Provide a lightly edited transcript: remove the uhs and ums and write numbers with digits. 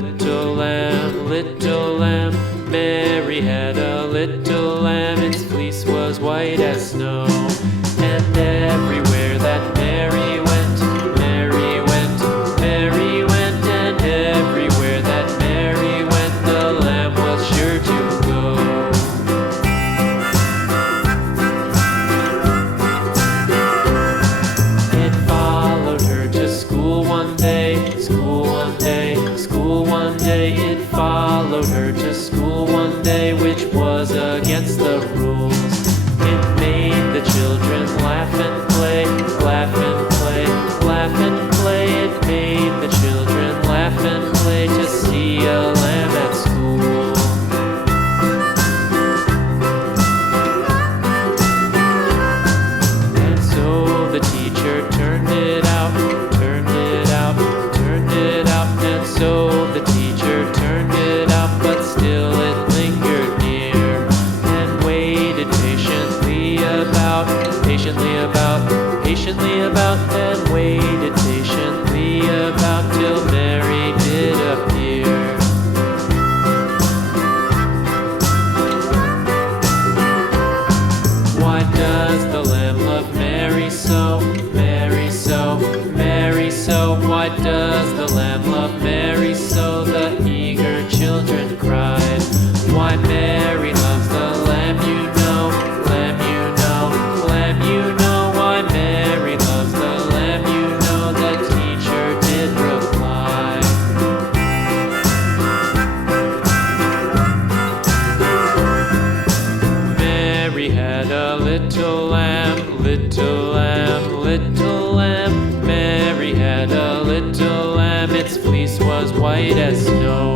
little lamb, little lamb. Mary had a little lamb, its fleece was white as snow. And everywhere that Mary went, Mary went, Mary went, and everywhere that Mary went, the lamb was sure to go. It followed her to school one day, school one day, school one day. It followed her to school one day, which was against the rules. It made the children laugh and play, laugh and play, laugh and play. It made the children laugh and play to see a lamb at school. And so the teacher turned it out, turned it out, turned it out. And so the teacher turned it out, but still it lingered near and waited patiently about, patiently about, and waited patiently about till Mary did appear. Why does the lamb love Mary so, Mary so, Mary so? Why does the lamb love Mary so? The eager children cried. Why Mary loves the lamb, you know, lamb, you know, lamb, you know. Why Mary loves the lamb, you know, the teacher did reply. Mary had a little lamb, little lamb, little lamb. Mary had a little lamb, its fleece was white as snow.